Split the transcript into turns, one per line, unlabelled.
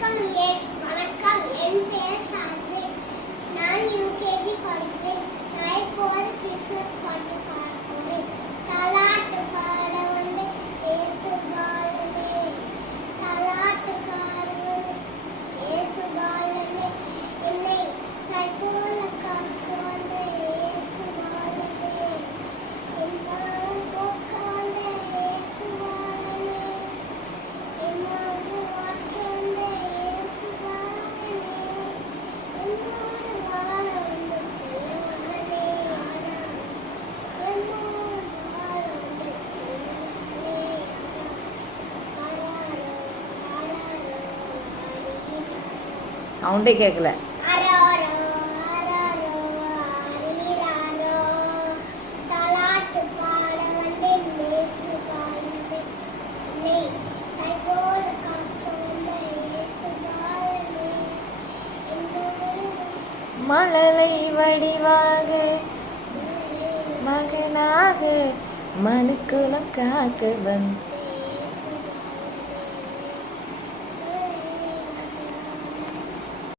跟。
சவுண்டே கேட்கல மழலை வடிவாக மகனாக மனுக்குலம் காக்க வந்த